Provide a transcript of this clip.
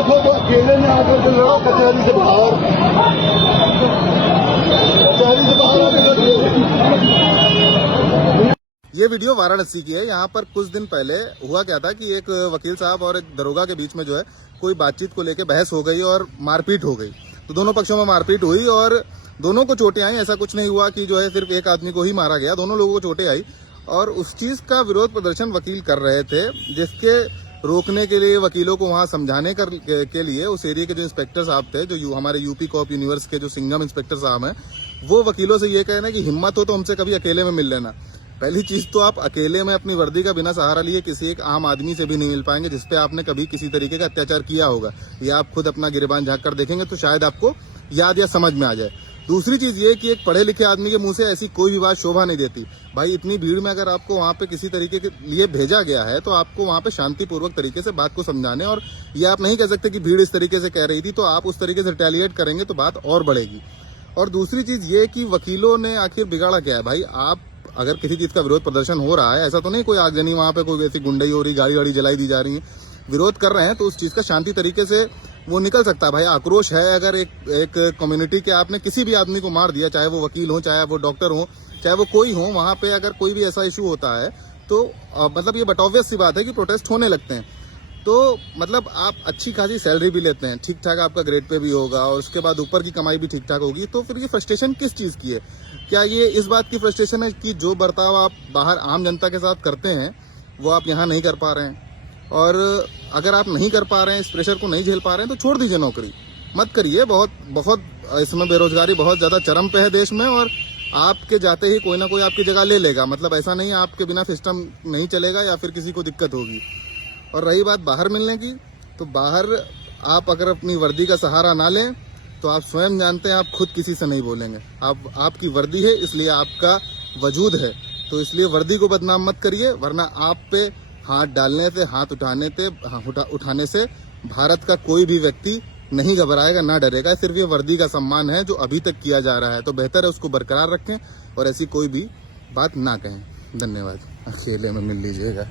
को तो अकेले में आकर के लड़ो कचहरी से बाहर आकर ये वीडियो वाराणसी की है। यहाँ पर कुछ दिन पहले हुआ क्या था कि एक वकील साहब और एक दरोगा के बीच में जो है कोई बातचीत को लेकर बहस हो गई और मारपीट हो गई। तो दोनों पक्षों में मारपीट हुई और दोनों को चोटें आई। ऐसा कुछ नहीं हुआ कि जो है सिर्फ एक आदमी को ही मारा गया, दोनों लोगों को चोटें आई। और उस चीज का विरोध प्रदर्शन वकील कर रहे थे, जिसके रोकने के लिए वकीलों को वहां समझाने के लिए उस एरिया के जो इंस्पेक्टर साहब थे, जो हमारे यूपी कॉप यूनिवर्स के जो सिंघम इंस्पेक्टर साहब हैं, वो वकीलों से ये कह रहे हैं कि हिम्मत हो तो हमसे कभी अकेले में मिल लेना। पहली चीज तो आप अकेले में अपनी वर्दी का बिना सहारा लिए किसी एक आम आदमी से भी नहीं मिल पाएंगे जिसपे आपने कभी किसी तरीके का अत्याचार किया होगा। या आप खुद अपना गिरबान झांक कर देखेंगे तो शायद आपको याद या समझ में आ जाए। दूसरी चीज ये कि एक पढ़े लिखे आदमी के मुंह से ऐसी कोई भी बात शोभा नहीं देती। भाई इतनी भीड़ में अगर आपको वहां पे किसी तरीके के लिए भेजा गया है तो आपको वहां पे शांतिपूर्वक तरीके से बात को समझाने, और ये आप नहीं कह सकते कि भीड़ इस तरीके से कह रही थी तो आप उस तरीके से रिटेलिएट करेंगे तो बात और बढ़ेगी। और दूसरी चीज ये कि वकीलों ने आखिर बिगाड़ा क्या है। भाई आप अगर किसी चीज का विरोध प्रदर्शन हो रहा है, ऐसा तो नहीं कोई आगजनी वहां पे कोई ऐसी गुंडई हो रही, गाड़ी वाड़ी जलाई दी जा रही है, विरोध कर रहे हैं तो उस चीज का शांति तरीके से वो निकल सकता है। भाई आक्रोश है, अगर एक कम्युनिटी के आपने किसी भी आदमी को मार दिया, चाहे वो वकील हो, चाहे वो डॉक्टर हो, चाहे वो कोई हो, वहां पे अगर कोई भी ऐसा इशू होता है तो मतलब ये बट ऑब्वियस सी बात है कि प्रोटेस्ट होने लगते हैं। तो मतलब आप अच्छी खासी सैलरी भी लेते हैं, ठीक ठाक आपका ग्रेड पे भी होगा और उसके बाद ऊपर की कमाई भी ठीक ठाक होगी, तो फिर ये फ्रस्ट्रेशन किस चीज की है? क्या ये इस बात की फ्रस्ट्रेशन है कि जो बर्ताव आप बाहर आम जनता के साथ करते हैं वो आप यहाँ नहीं कर पा रहे हैं? और अगर आप नहीं कर पा रहे हैं, इस प्रेशर को नहीं झेल पा रहे हैं तो छोड़ दीजिए नौकरी, मत करिए। बहुत इसमें बेरोजगारी बहुत ज्यादा चरम पे है देश में, और आपके जाते ही कोई ना कोई आपकी जगह ले लेगा। मतलब ऐसा नहीं है आपके बिना सिस्टम नहीं चलेगा या फिर किसी को दिक्कत होगी। और रही बात बाहर मिलने की, तो बाहर आप अगर अपनी वर्दी का सहारा ना लें तो आप स्वयं जानते हैं आप खुद किसी से नहीं बोलेंगे। आपकी वर्दी है इसलिए आपका वजूद है, तो इसलिए वर्दी को बदनाम मत करिए, वरना आप पे हाथ डालने से, हाथ उठाने से भारत का कोई भी व्यक्ति नहीं घबराएगा, ना डरेगा। सिर्फ ये वर्दी का सम्मान है जो अभी तक किया जा रहा है, तो बेहतर है उसको बरकरार रखें और ऐसी कोई भी बात ना कहें। धन्यवाद। अकेले में मिल लीजिएगा।